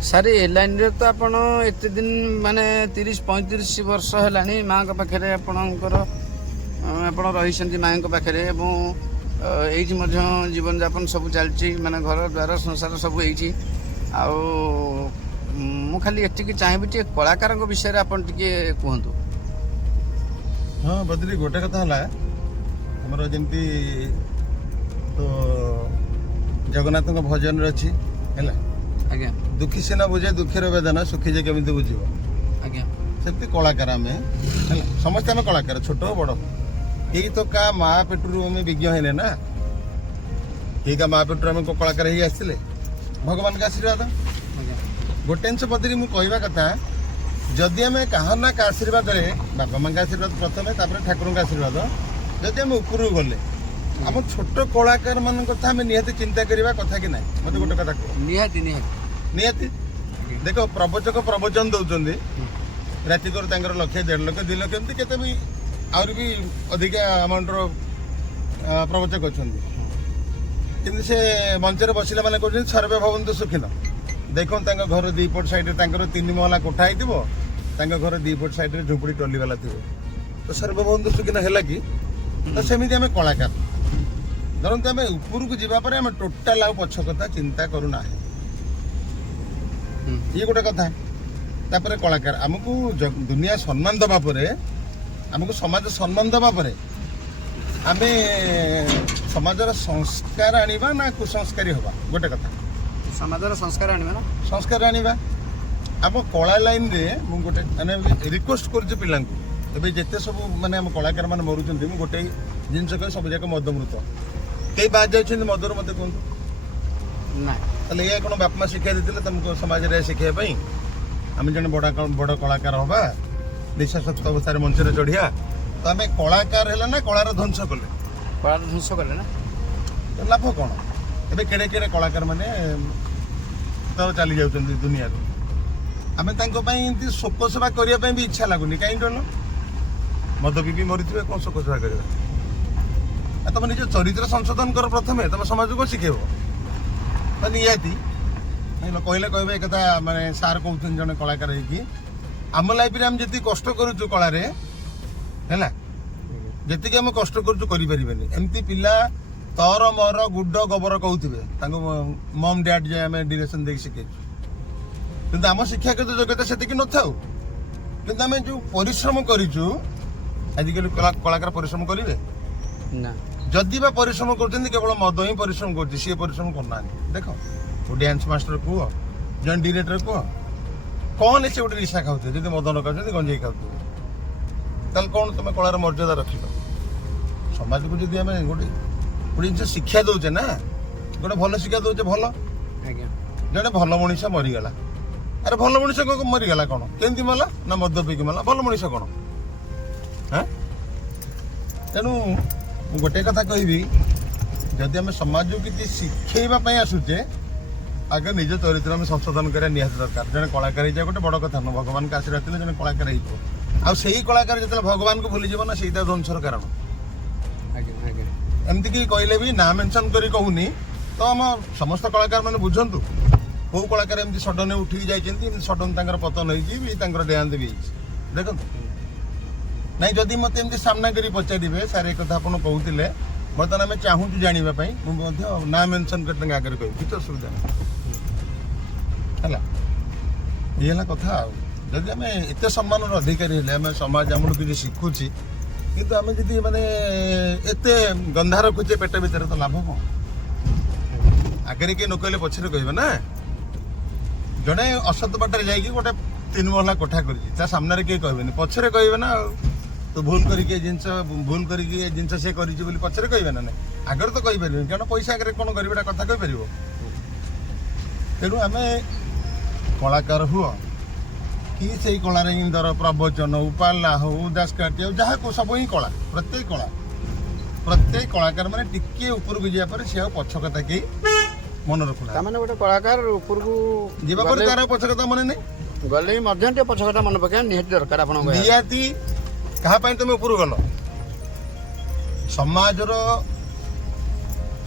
Sir ଏ ଲାଇନ୍ରେ ତ ଆପଣ ଏତେ ଦିନ ମାନେ 30-35 ବର୍ଷ ହେଲାଣି ମାଆଙ୍କ ପାଖରେ ଆପଣଙ୍କର ଆପଣ ରହିଛନ୍ତି ମାଆଙ୍କ ପାଖରେ ଏବଂ ଏଇଠି ମଧ୍ୟ ଜୀବନଯାପନ ସବୁ ଚାଲିଛି ମାନେ ଘର ଦ୍ୱାର ସଂସାର ସବୁ ଏଇଠି। ଆଉ ମୁଁ ଖାଲି ଏତିକି ଚାହିଁବି ଟିକେ କଳାକାରଙ୍କ ବିଷୟରେ ଆପଣ ଟିକେ କୁହନ୍ତୁ। ହଁ ବଦ୍ରି, ଗୋଟେ କଥା ହେଲା ଆମର ଯେମିତି ତ ଜଗନ୍ନାଥଙ୍କ ଭଜନରେ ଅଛି ହେଲା, ଆଜ୍ଞା ଦୁଃଖୀ ସିନା ବୁଝେ ଦୁଃଖୀର ବେଦନା, ସୁଖୀ ଯେ କେମିତି ବୁଝିବ। ଆଜ୍ଞା ସେମିତି କଳାକାର ଆମେ ହେଲା, ସମସ୍ତେ ଆମେ କଳାକାର, ଛୋଟ ବଡ଼। କେହି ତ କା ମା ପେଟରୁ ଆମେ ବିଜ୍ଞ ହେଇନେ ନା, କେହି କା ମା ପେଟରୁ ଆମେ କଳାକାର ହେଇ ଆସିଥିଲେ। ଭଗବାନଙ୍କ ଆଶୀର୍ବାଦ। ଆଜ୍ଞା ଗୋଟେ ଜିନିଷ ବଦ୍ରି ମୁଁ କହିବା କଥା, ଯଦି ଆମେ କାହାର ନା କାହା ଆଶୀର୍ବାଦରେ, ବାପା ମାଙ୍କ ଆଶୀର୍ବାଦ ପ୍ରଥମେ, ତାପରେ ଠାକୁରଙ୍କ ଆଶୀର୍ବାଦ, ଯଦି ଆମେ ଉପରକୁ ଗଲେ ଆମ ଛୋଟ କଳାକାର ମାନଙ୍କ କଥା ଆମେ ନିହାତି ଚିନ୍ତା କରିବା କଥା କି ନାହିଁ? ମତେ ଗୋଟେ କଥା କୁହ। ନିହାତି ନିହାତି ନିହାତି ଦେଖ, ପ୍ରବଚକ ପ୍ରବଚନ ଦଉଛନ୍ତି, ରାତିକର ତାଙ୍କର 1,00,000, 1.5 ଲକ୍ଷ 2 ଲକ୍ଷ ଏମିତି କେତେ ବି ଆହୁରି ବି ଅଧିକା ଆମାଉଣ୍ଟର ପ୍ରବଚକ ଅଛନ୍ତି। କିନ୍ତୁ ସେ ମଞ୍ଚରେ ବସିଲା ମାନେ କହୁଛନ୍ତି ସର୍ବେ ଭବନ୍ତୁ ସୁଖିନ। ଦେଖନ୍ତୁ ତାଙ୍କ ଘର 2 ପଟ ସାଇଡରେ ତାଙ୍କର 3 ମହଲା କୋଠା ହେଇଥିବ, ତାଙ୍କ ଘର 2 ପଟ ସାଇଡରେ ଝୁପୁଡ଼ି ଟଲି ବାଲା ଥିବ, ତ ସର୍ବେ ଭବନ୍ତୁ ସୁଖିନ ହେଲା କି? ତ ସେମିତି ଆମେ କଳାକାର। ଧରନ୍ତୁ ଆମେ ଉପରକୁ ଯିବା ପରେ ଆମେ ଟୋଟାଲ ଆଉ ପଛ କଥା ଚିନ୍ତା କରୁନାହିଁ, ଇଏ ଗୋଟେ କଥା। ତାପରେ କଳାକାର ଆମକୁ ଦୁନିଆ ସମ୍ମାନ ଦେବା ପରେ, ଆମକୁ ସମାଜ ସମ୍ମାନ ଦେବା ପରେ ଆମେ ସମାଜର ସଂସ୍କାର ଆଣିବା ନା କୁସଂସ୍କାରୀ ହବା? ଗୋଟେ କଥା। ସମାଜର ସଂସ୍କାର ଆଣିବା ନା ସଂସ୍କାର ଆଣିବା। ଆମ କଳା ଲାଇନରେ ମୁଁ ଗୋଟେ ମାନେ ରିକ୍ୱେଷ୍ଟ କରୁଛି ପିଲାଙ୍କୁ, ଏବେ ଯେତେ ସବୁ ମାନେ ଆମ କଳାକାର ମାନେ ମରୁଛନ୍ତି, ମୁଁ ଗୋଟେ ଜିନିଷ କହି ସବୁ ଯାକ ମଦମୃତ। କେହି ବାଦ ଯାଉଛନ୍ତି ମଦରୁ? ମତେ କୁହନ୍ତୁ। ନା ତାହେଲେ ଏଇଆ କ'ଣ ବାପା ମା ଶିକ୍ଷା ଦେଇଥିଲେ ତମକୁ ସମାଜରେ ଶିଖେଇବା ପାଇଁ? ଆମେ ଜଣେ ବଡ଼ କଳାକାର ହବା, ନିଶାସକ୍ତ ଅବସ୍ଥାରେ ମଞ୍ଚରେ ଚଢ଼ିବା, ତ ଆମେ କଳାକାର ହେଲା ନା କଳାର ଧ୍ୱଂସ କଲେ? କଳାର ଧ୍ୱଂସ କଲେ ନା, ଲାଭ କ'ଣ? ଏବେ କେଡ଼େ କେଡ଼େ କଳାକାର ମାନେ ତ ଚାଲି ଯାଉଛନ୍ତି ଦୁନିଆରୁ। ଆମେ ତାଙ୍କ ପାଇଁ ଏମିତି ଶୋକ ସେବା କରିବା ପାଇଁ ବି ଇଚ୍ଛା ଲାଗୁନି। କାହିଁକି କହିଲ? ମଦ ପିଇ ମରିଥିବେ, କ'ଣ ଶୋକ ସେବା କରିବା? ତମ ନିଜ ଚରିତ୍ର ସଂଶୋଧନ କର ପ୍ରଥମେ, ତମ ସମାଜକୁ ଶିଖେଇବ। ନିହାତି କହିଲେ କହିବେ ଏ କଥା, ମାନେ ସାର୍ କହୁଛନ୍ତି ଜଣେ କଳାକାର ହେଇକି, ଆମ ଲାଇଫରେ ଆମେ ଯେତିକି କଷ୍ଟ କରୁଛୁ କଳାରେ ହେଲା, ଯେତିକି ଆମେ କଷ୍ଟ କରୁଛୁ କରିପାରିବେନି। ଏମିତି ପିଲା ତର ମର ଗୁଡ ଗୋବର କହୁଥିବେ, ତାଙ୍କୁ ମମ୍ ଡ୍ୟାଡ୍ ଯାଏ ଆମେ ଡିରେକ୍ସନ ଦେଇକି ଶିଖେଇଛୁ। କିନ୍ତୁ ଆମ ଶିକ୍ଷାଗତ ଯୋଗ୍ୟତା ସେତିକି ନଥାଉ, କିନ୍ତୁ ଆମେ ଯୋଉ ପରିଶ୍ରମ କରିଛୁ, ଆଜିକାଲି କଳାକାର ପରିଶ୍ରମ କରିବେ ନା ଯଦି ବା ପରିଶ୍ରମ କରୁଛନ୍ତି କେବଳ ମଦ ହିଁ ପରିଶ୍ରମ କରୁଛି, ସିଏ ପରିଶ୍ରମ କରୁନାହାନ୍ତି। ଦେଖ, ଗୋଟେ ଡ୍ୟାନ୍ସ ମାଷ୍ଟର କୁହ, ଜଣେ ଡିରେକ୍ଟର କୁହ, କ'ଣ ସେ ଗୋଟେ ନିଶା ଖାଉଥିବେ? ଯଦି ମଦ ନ ଖାଉଛନ୍ତି ଗଞ୍ଜେଇ ଖାଉଥିବେ, ତାହେଲେ କ'ଣ ତମେ କଳାର ମର୍ଯ୍ୟାଦା ରଖିବ? ସମାଜକୁ ଯଦି ଆମେ ଗୋଟେ ଜିନିଷ ଶିକ୍ଷା ଦଉଛେ ନା, ଗୋଟେ ଭଲ ଶିକ୍ଷା ଦଉଛେ, ଭଲ। ଆଜ୍ଞା ଜଣେ ଭଲ ମଣିଷ ମରିଗଲା, ଆରେ ଭଲ ମଣିଷ ମରିଗଲା କ'ଣ? କେମିତି ମଲା? ନା ମଦ ପିଇକି ମଲା। ଭଲ ମଣିଷ କ'ଣ? ହଁ, ତେଣୁ ମୁଁ ଗୋଟେ କଥା କହିବି, ଯଦି ଆମେ ସମାଜକୁ କିଛି ଶିଖେଇବା ପାଇଁ ଆସୁଛେ, ଆଗ ନିଜ ଚରିତ୍ର ଆମେ ସଂଶୋଧନ କରିବା ନିହାତି ଦରକାର। ଜଣେ କଳାକାର ହେଇଯାଏ ଗୋଟେ ବଡ଼ କଥା ନୁହଁ, ଭଗବାନଙ୍କ ଆଶୀର୍ବାଦ ଥିଲେ ଜଣେ କଳାକାର ହେଇଯିବ। ଆଉ ସେଇ କଳାକାର ଯେତେବେଳେ ଭଗବାନଙ୍କୁ ଭୁଲିଯିବ ନା, ସେଇଟା ଧ୍ୱଂସର କାରଣ। ଆଜ୍ଞା ଆଜ୍ଞା ଏମିତି କି କହିଲେ ବି ନା ମେନସନ୍ କରି କହୁନି, ତ ଆମ ସମସ୍ତ କଳାକାର ମାନେ ବୁଝନ୍ତୁ, କୋଉ କଳାକାର ଏମିତି ସଡନ୍ ଉଠିକି ଯାଇଛନ୍ତି, ଏମିତି ସଡନ୍ ତାଙ୍କର ପତନ ହେଇଛି ବି, ତାଙ୍କର ଦେହାନ୍ତ ବି ହେଇଛି। ଦେଖନ୍ତୁ ନାଇଁ, ଯଦି ମତେ ଏମିତି ସାମ୍ନା କରି ପଚାରିବେ ସାର୍ ଏ କଥା ଆପଣ କହୁଥିଲେ, ବର୍ତ୍ତମାନ ଆମେ ଚାହୁଁଛୁ ଜାଣିବା ପାଇଁ, ମୁଁ ମଧ୍ୟ ନା ମେନସନ୍ କରି ତାଙ୍କ ଆଗରେ କହିବି, କିଛି ଅସୁବିଧା ନାହିଁ ହେଲା। ଇଏ ହେଲା କଥା। ଆଉ ଯଦି ଆମେ ଏତେ ସମ୍ମାନର ଅଧିକାରୀ ହେଲେ, ଆମେ ସମାଜ ଆମଠୁ କିଛି ଶିଖୁଛି, କିନ୍ତୁ ଆମେ ଯଦି ମାନେ ଏତେ ଗନ୍ଧା ରଖୁଛେ ପେଟ ଭିତରେ, ତ ଲାଭ କ'ଣ? ଆଗରେ କିଏ ନ କହିଲେ ପଛରେ କହିବେ ନା। ଜଣେ ଅସତ ବାଟରେ ଯାଇକି ଗୋଟେ 3 ମହଲା କୋଠା କରିଛି, ତା ସାମ୍ନାରେ କିଏ କହିବେନି, ପଛରେ କହିବେ ନା। ଆଉ ତୁ ଭୁଲ କରିକି ଏ ଜିନିଷ ସେ କରିଛି ବୋଲି ପଛରେ କହିବେ ନା? ନାଇଁ, ଆଗରେ ତ କହିପାରିବେନି, କାରଣ ପଇସା ଆଗରେ କ'ଣ କରିବେ ଏଟା କଥା କହିପାରିବ? ତେଣୁ ଆମେ କଳାକାର ହୁଅ କି ସେଇ କଳାରେ ହିଁ ଧର ପ୍ରବଚନ ହଉ, ପାଲା ହଉ, ଦାସକାଠି ହଉ, ଯାହାକୁ ସବୁ ହିଁ କଳା। ପ୍ରତ୍ୟେକ କଳାକାର ମାନେ ଟିକେ ଉପରକୁ ଯିବା ପରେ ସେ ଆଉ ପଛ କଥା କେହି ମନେ ରଖୁନା। ତାମାନେ ଗୋଟେ କଳାକାର ଉପରକୁ ଯିବା ପରେ ତାର ପଛ କଥା ମନେ ନାହିଁ, ଗଲେ ବି ମଧ୍ୟ ଟିକେ ପଛ କଥା ମନେ ପକେଇବା ନିହାତି ଦରକାର। ଆପଣଙ୍କ ନିହାତି। କାହା ପାଇଁ ତମେ ଉପରକୁ ଗଲ?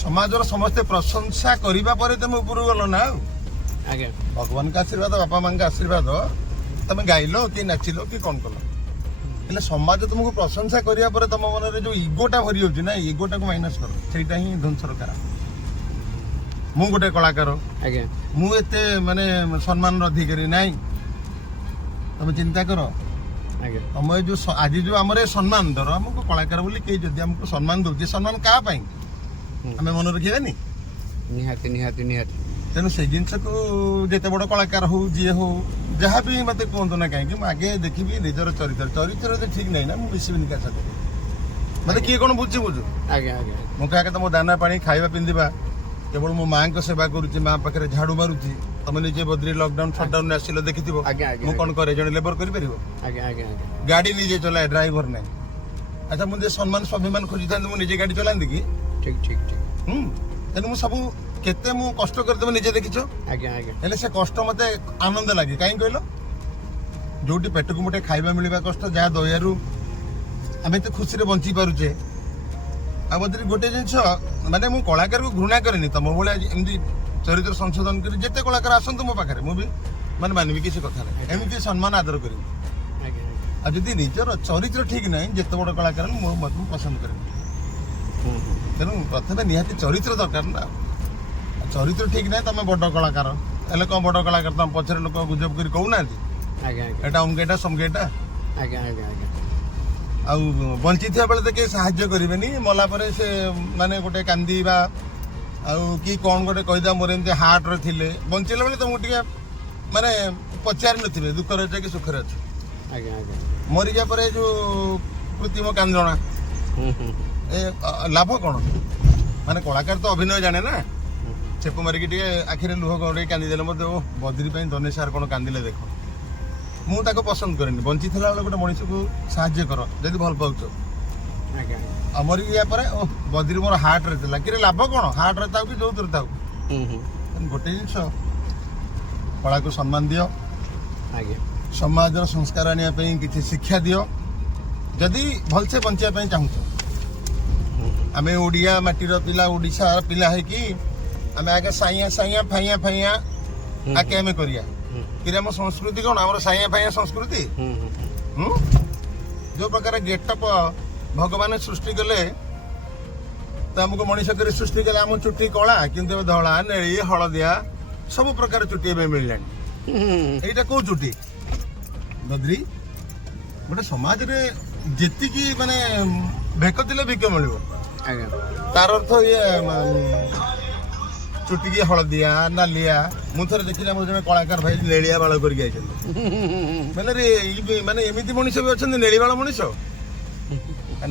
ସମାଜର ସମସ୍ତେ ପ୍ରଶଂସା କରିବା ପରେ ତମେ ଉପରକୁ ଗଲ ନା। ଆଉ ଆଜ୍ଞା ଭଗବାନଙ୍କ ଆଶୀର୍ବାଦ ବାପା ମାଙ୍କ ଆଶୀର୍ବାଦ ତମେ ଗାଇଲ କି ନାଚିଲ କି କଣ କଲ ହେଲେ ସମାଜ ତୁମକୁ ପ୍ରଶଂସା କରିବା ପରେ ତମ ମନରେ ଯୋଉ ଇଗୋଟା ଭରି ଯାଉଛି ନା ଇଗୋଟାକୁ ମାଇନସ କର ସେଇଟା ହିଁ ଧ୍ୱଂସର କାରଣ ମୁଁ ଗୋଟେ କଳାକାର ଆଜ୍ଞା ମୁଁ ଏତେ ମାନେ ସମ୍ମାନର ଅଧିକାରୀ ନାହିଁ ତମେ ଚିନ୍ତା କର ଆଜ୍ଞା ତମ ଏ ଯୋଉ ଆଜି ଯୋଉ ଆମର ଏ ସମ୍ମାନ ଧର ଆମକୁ କଳାକାର ବୋଲି କେହି ଯଦି ଆମକୁ ସମ୍ମାନ ଦଉଛି ସମ୍ମାନ କାହା ପାଇଁ ଆମେ ମନେ ରଖିବାନି ନିହାତି ନିହାତି ନିହାତି ତେଣୁ ସେଇ ଜିନିଷକୁ ଯେତେ ବଡ କଳାକାର ହଉ ଯିଏ ହଉ ଯାହା ବି ମତେ କୁହନ୍ତୁ ନା କାହିଁକି ମୁଁ ଆଗେ ଦେଖିବି ନିଜର ଚରିତ୍ର ଯଦି ଠିକ ନାହିଁ ନା ମୁଁ ମିଶିବିନି କାହା ସାଥିରେ ମତେ କିଏ କଣ ବୁଝୁ ଆଜ୍ଞା ଆଜ୍ଞା ମୁଁ କାହା କଥା ମୋ ଦାନା ପାଣି ଖାଇବା ପିନ୍ଧିବା କେବଳ ମୋ ମାଙ୍କ ସେବା କରୁଛି ମା ପାଖରେ ଝାଡୁ ମାରୁଛି ତମେ ନିଜେ ବଦ୍ରି ଲକଡାଉନ ସଟଡାଉନ ଆସିଲ ଦେଖିଥିବ ଆଜ୍ଞା ଆଜ୍ଞା ମୁଁ କଣ କରେ ଜଣେ ଲେବର କରିପାରିବ ଆଜ୍ଞା ଆଜ୍ଞା ଆଜ୍ଞା ଗାଡି ନିଜେ ଚଲାଏ ଡ୍ରାଇଭର ନାହିଁ ଆଚ୍ଛା ମୁଁ ଯେ ସମ୍ମାନ ସ୍ୱାଭିମାନ ଖୋଜିଥାନ୍ତି ମୁଁ ନିଜେ ଗାଡି ଚଲାନ୍ତି କି ଠିକ ଠିକ ଠିକ ତେଣୁ ମୁଁ ସବୁ କେତେ ମୁଁ କଷ୍ଟ କରି ତମେ ନିଜେ ଦେଖିଛ ଆଜ୍ଞା ଆଜ୍ଞା ହେଲେ ସେ କଷ୍ଟ ମତେ ଆନନ୍ଦ ଲାଗେ କାହିଁକି କହିଲ ଯୋଉଠି ପେଟକୁ ଗୋଟେ ଖାଇବା ମିଳିବା କଷ୍ଟ ଯାହା ଦୟାରୁ ଆମେ ଏତେ ଖୁସିରେ ବଞ୍ଚି ପାରୁଛେ ଆଉ ବୋଧେ ଗୋଟେ ଜିନିଷ ମାନେ ମୁଁ କଳାକାରକୁ ଘୃଣା କରେନି ତମ ଭଳିଆ ଏମିତି ଚରିତ୍ର ସଂଶୋଧନ କରି ଯେତେ କଳାକାର ଆସନ୍ତୁ ମୋ ପାଖରେ ମୁଁ ବି ମାନେ ମାନିବି କିଛି କଥା ନାହିଁ ଏମିତି ସମ୍ମାନ ଆଦର କରିବି ଆଜ୍ଞା ଆଉ ଯଦି ନିଜର ଚରିତ୍ର ଠିକ ନାହିଁ ଯେତେ ବଡ କଳାକାର ମୁଁ ପସନ୍ଦ କରେନି ତେଣୁ ପ୍ରଥମେ ନିହାତି ଚରିତ୍ର ଦରକାର ନା ଚରିତ୍ର ଠିକ ନାହିଁ ତମେ ବଡ କଳାକାର ହେଲେ କଣ ବଡ କଳାକାର ତମ ପଛରେ ଲୋକ ଗୁଜବ କରି କହୁନାହାନ୍ତି ଆଜ୍ଞା ଏଟା ଅମକେଟା ସମକେଟା ଆଜ୍ଞା ଆଜ୍ଞା ଆଜ୍ଞା ଆଉ ବଞ୍ଚିଥିବା ବେଳେ ତ କେହି ସାହାଯ୍ୟ କରିବେନି ମଲା ପରେ ସେ ମାନେ ଗୋଟେ କାନ୍ଦିବା ଆଉ କି କଣ ଗୋଟେ କହିଦା ମୋର ଏମିତି ହାର୍ଟରେ ଥିଲେ ବଞ୍ଚିଲା ବେଳେ ତମକୁ ଟିକେ ମାନେ ପଚାରି ନଥିବେ ଦୁଃଖରେ ଅଛ କି ସୁଖରେ ଅଛ ଆଜ୍ଞା ଆଜ୍ଞା ମରିଯିବା ପରେ ଯୋଉ କୃତ୍ରିମ କାନ୍ଦଣା ଏ ଲାଭ କଣ ମାନେ କଳାକାର ତ ଅଭିନୟ ଜାଣେ ନା ଛେପ ମାରିକି ଟିକେ ଆଖିରେ ଲୁହ ଗଡେଇ କାନ୍ଦିଦେଲେ ମଧ୍ୟ ବଦ୍ରି ପାଇଁ ଧନେଶ ସାର୍ କଣ କାନ୍ଦିଲେ ଦେଖ ମୁଁ ତାକୁ ପସନ୍ଦ କରେନି ବଞ୍ଚିଥିଲା ବେଳେ ଗୋଟେ ମଣିଷକୁ ସାହାଯ୍ୟ କର ଯଦି ଭଲ ପାଉଛ ଆଜ୍ଞା ଆଉ ମରିଯିବା ପରେ ଓ ବଦ୍ରି ମୋର ହାର୍ଟରେ ଥିଲା କିରେ ଲାଭ କଣ ହାର୍ଟରେ ଥାଉ କି ଯୋଉଥିରେ ଥାଉ ଗୋଟେ ଜିନିଷ କଳାକୁ ସମ୍ମାନ ଦିଅ ଆଜ୍ଞା ସମାଜର ସଂସ୍କାର ଆଣିବା ପାଇଁ କିଛି ଶିକ୍ଷା ଦିଅ ଯଦି ଭଲସେ ବଞ୍ଚିବା ପାଇଁ ଚାହୁଁଛ ଆମେ ଓଡ଼ିଆ ମାଟିର ପିଲା ଓଡ଼ିଶା ପିଲା ହେଇକି ଆମେ ଆଗେ ସାଇଆ ସାଇଆ ଫାଇଆ ଫାଇଆ ଆକେ ଆମେ କରିବା କିରେ ଆମ ସଂସ୍କୃତି କଣ ଆମର ସାଇଆ ଫାଇଆ ସଂସ୍କୃତି ଯୋଉ ପ୍ରକାର ଗେଟଅପ ଭଗବାନ ସୃଷ୍ଟି କଲେ ତ ଆମକୁ ମଣିଷ କରି ସୃଷ୍ଟି କଲେ ଆମ ଚୁଟି କଳା କିନ୍ତୁ ଏବେ ଧଳା ନେଳି ହଳଦିଆ ସବୁ ପ୍ରକାର ଚୁଟି ଏବେ ମିଳିଲାଣି ଏଇଟା କୋଉ ଚୁଟି ବଦ୍ରି ଗୋଟେ ସମାଜରେ ଯେତିକି ମାନେ ଭେକ ଥିଲେ ଭିକ ମିଳିବ ଆଜ୍ଞା ତାର ଅର୍ଥ ଇଏ ଚୁଟିକି ହଳଦିଆ ନାଲିଆ ମୁଁ ଥରେ ଦେଖିଲି ଆମର ଜଣେ କଳାକାର ଭାଇ ନେଳିଆ ବାଳ କରିକି ଆଇଛନ୍ତି ମାନେ ଏମିତି ମଣିଷ ବି ଅଛନ୍ତି ନେଳି ବାଳ ମଣିଷ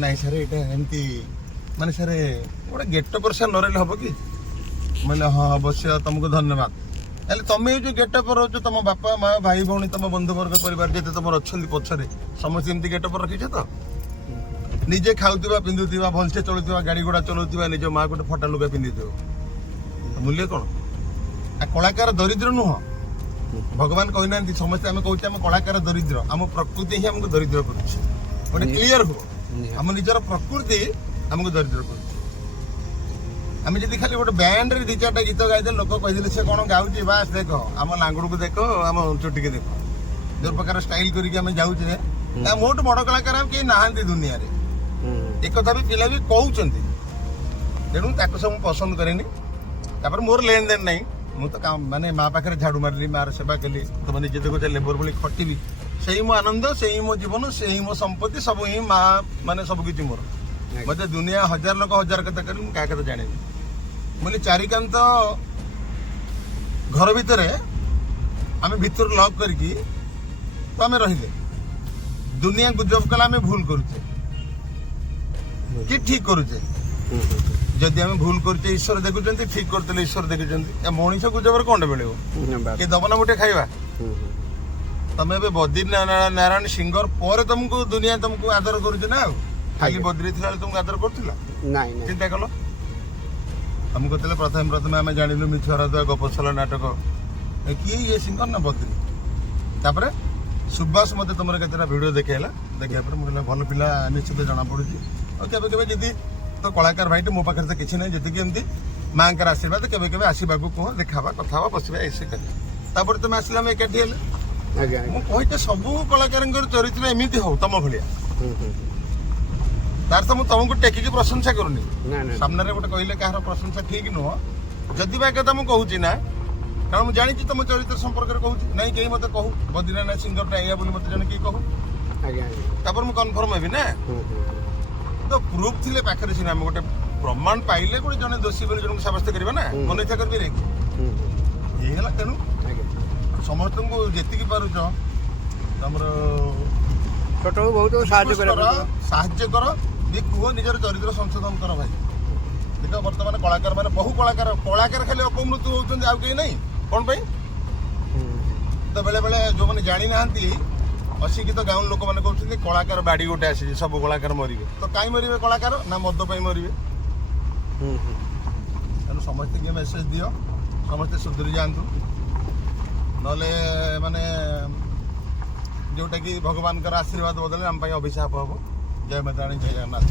ନାଇଁ ସାର୍ ଏଇଟା ଏମିତି ମାନେ ସାର୍ ଗୋଟେ ଗେଟ ପରିଷ୍କାର ନ ରହିଲେ ହବ କି ମାନେ ହଁ ଅବଶ୍ୟ ତମକୁ ଧନ୍ୟବାଦ ହେଲେ ତମେ ଏଇ ଯୋଉ ଗେଟଅପ ରହୁଛ ତମ ବାପା ମା ଭାଇ ଭଉଣୀ ତମ ବନ୍ଧୁବର୍ଗ ପରିବାର ଯେତେ ତମର ଅଛନ୍ତି ପଛରେ ସମସ୍ତେ ଏମିତି ଗେଟଅପ ରଖିଛ ତ ନିଜେ ଖାଉଥିବା ପିନ୍ଧୁଥିବା ଭଲସେ ଚଳୁଥିବା ଗାଡି ଘୋଡା ଚଲାଉଥିବା ନିଜ ମା ଗୋଟେ ଫଟା ଲୁଗା ପିନ୍ଧିଥିବ ମୂଲ୍ୟ କଣ କଳାକାର ଦରିଦ୍ର ନୁହଁ ଭଗବାନ କହିନାହାନ୍ତି ସମସ୍ତେ ଆମେ କହୁଛେ ଆମ କଳାକାର ଦରିଦ୍ର ଆମ ପ୍ରକୃତି ହିଁ ଆମକୁ ଦରିଦ୍ର କରୁଛି ଗୋଟେ କ୍ଲିୟର ହୁଅ ଆମ ନିଜର ପ୍ରକୃତି ଆମକୁ ଦରିଦ୍ର କରୁଛି ଆମେ ଯଦି ଖାଲି ଗୋଟେ ବ୍ୟାଣ୍ଡରେ ଦି ଚାରିଟା ଗୀତ ଗାଇଦେଲେ ଲୋକ କହିଦେଲେ ସେ କଣ ଗାଉଛି ବାସ୍ ଦେଖ ଆମ ଲାଙ୍ଗୁଡକୁ ଦେଖ ଆମ ଚୁଟିକି ଦେଖ ଯୋଉ ପ୍ରକାର ଷ୍ଟାଇଲ କରିକି ଆମେ ଯାଉଛେ ମୋଠୁ ବଡ କଳାକାର ଆଉ କେହି ନାହାନ୍ତି ଦୁନିଆରେ ଏକଥା ବି ପିଲା ବି କହୁଛନ୍ତି ତେଣୁ ତାକୁ ସବୁ ମୁଁ ପସନ୍ଦ କରେନି ତାପରେ ମୋର ଲେନ ଦେନ ନାହିଁ ମୁଁ ତ ମାନେ ମା ପାଖରେ ଝାଡୁ ମାରିଲି ମାର ସେବା କଲି ତମେ ନିଜେ ଦେଖୁଛ ଲେବର ଭଳି ଖଟିବି ସେଇ ମୋ ଆନନ୍ଦ ସେଇ ମୋ ଜୀବନ ସେଇ ମୋ ସମ୍ପତ୍ତି ସବୁ ହିଁ ମା ମାନେ ସବୁ କିଛି ମୋର ମତେ ଦୁନିଆ ହଜାର ଲୋକ ହଜାର କଥା କରି ମୁଁ କାହା କଥା ଜାଣିନି ମୁଁ ଚାରିକାନ୍ତ ଘର ଭିତରେ ଆମେ ଭିତରୁ ଲକ୍ କରିକି ତ ଆମେ ରହିଲେ ଦୁନିଆ ଗୁଜବ କଲେ ଆମେ ଭୁଲ କରୁଛେ କି ଠିକ କରୁଛେ ଯଦି ଆମେ ଭୁଲ କରୁଛେ ଈଶ୍ୱର ଦେଖୁଛନ୍ତି ଠିକ କରୁଥିଲେ ଈଶ୍ୱର ଦେଖୁଛନ୍ତି ମଣିଷ ଗୁଜବରେ କଣଟେ ମିଳିବ କିଏ ଦବ ନା ଗୋଟେ ଖାଇବା ତମେ ଏବେ ବଦ୍ରି ନାରାୟଣ ସିଙ୍ଗର ପରେ ତମକୁ ଦୁନିଆ ତମକୁ ଆଦର କରୁଛି ନା ଆଉ ଖାଲି ବଦ୍ରି ଥିଲା ବେଳେ ତମକୁ ଆଦର କରୁଥିଲା ଚିନ୍ତା କଲ ଆମକୁ ଯେତେବେଳେ ପ୍ରଥମେ ଆମେ ଜାଣିଲୁ ମିଛୁଆର ଗପସଲା ନାଟକ କିଏ ଇଏ ସିଙ୍ଗର ନା ବଦ୍ରି ତାପରେ ସୁବାସ ମତେ ତମର କେତେଟା ଭିଡିଓ ଦେଖେଇଲା ଦେଖିବା ପରେ ମୁଁ କହିଲା ଭଲ ପିଲା ନିଶ୍ଚିତ ଜଣା ପଡୁଛି ଆଉ କେବେ କେବେ ଯଦି ତ କଳାକାର ଭାଇଟି ମୋ ପାଖରେ ତ କିଛି ନାହିଁ ଯେତିକି ଏମିତି ମାଙ୍କର ଆଶୀର୍ବାଦ କେବେ କେବେ ଆସିବାକୁ କୁହ ଦେଖାବା କଥା ହବା ବସିବା ଏସେ କରିବା ତାପରେ ତମେ ଆସିଲେ ଆମେ ଏକାଠି ହେଲେ। ଆଜ୍ଞା ମୁଁ କହିତେ ସବୁ କଳାକାରଙ୍କର ଚରିତ୍ର ଏମିତି ହଉ ତମ ଭଳିଆ। ତାର ତ ମୁଁ ତମକୁ ଟେକିକି ପ୍ରଶଂସା କରୁନି, ନା ନା ସାମ୍ନାରେ ଗୋଟେ କହିଲେ କାହାର ପ୍ରଶଂସା ଠିକ ନୁହଁ। ଯଦି ବା ଏକଥା ମୁଁ କହୁଛି ନା, କାରଣ ମୁଁ ଜାଣିଛି ତମ ଚରିତ୍ର ସମ୍ପର୍କରେ କହୁଛି, ନାଇଁ କେହି ମତେ କହୁ ବଦ୍ରୀନାଥ ସିଙ୍ଗରଟା ଏଇଆ ବୋଲି ମତେ ଜଣେ କିଏ କହୁ, ଆଜ୍ଞା ତାପରେ ମୁଁ କନଫର୍ମ ହେବି ନା। ତ ପ୍ରୁଫ ଥିଲେ ପାଖରେ ସିନା ଆମେ ଗୋଟେ ପ୍ରମାଣ ପାଇଲେ ଗୋଟେ ଜଣେ ଦୋଷୀ ବୋଲି ଜଣଙ୍କୁ ସାବ୍ୟସ୍ତ କରିବା ନା, ମନେ ଇଚ୍ଛା କରିପାରିବେ କି? ହେଇଗଲା। ତେଣୁ ଆଜ୍ଞା ସମସ୍ତଙ୍କୁ ଯେତିକି ପାରୁଛ ତମର ଛୋଟକୁ ବହୁତ ସାହାଯ୍ୟ ସାହାଯ୍ୟ କର ବି, କୁହ ନିଜର ଚରିତ୍ର ସଂଶୋଧନ କର ଭାଇ। ଦେଖ ବର୍ତ୍ତମାନ କଳାକାର ମାନେ ବହୁ କଳାକାର ଖାଲି ଅପମୃତ୍ୟୁ ହଉଛନ୍ତି, ଆଉ କେହି ନାହିଁ। କଣ ପାଇଁ? ତ ବେଳେ ବେଳେ ଯୋଉମାନେ ଜାଣିନାହାନ୍ତି ଅଶିକ୍ଷିତ ଗାଉଁ ଲୋକମାନେ କହୁଛନ୍ତି କଳାକାର ବାଡି ଗୋଟେ ଆସିଛି ସବୁ କଳାକାର ମରିବେ। ତ କାହିଁ ମରିବେ କଳାକାର? ନା ମଦ ପାଇଁ ମରିବେ। ତେଣୁ ସମସ୍ତଙ୍କୁ ମେସେଜ ଦିଅ, ସମସ୍ତେ ସୁଧୁରି ଯାଆନ୍ତୁ, ନହେଲେ ମାନେ ଯୋଉଟା କି ଭଗବାନଙ୍କର ଆଶୀର୍ବାଦ ବଦଳରେ ଆମ ପାଇଁ ଅଭିଶାପ ହବ। ଜୟ ମାତାରାଣୀ, ଜୟ ଜଗନ୍ନାଥ।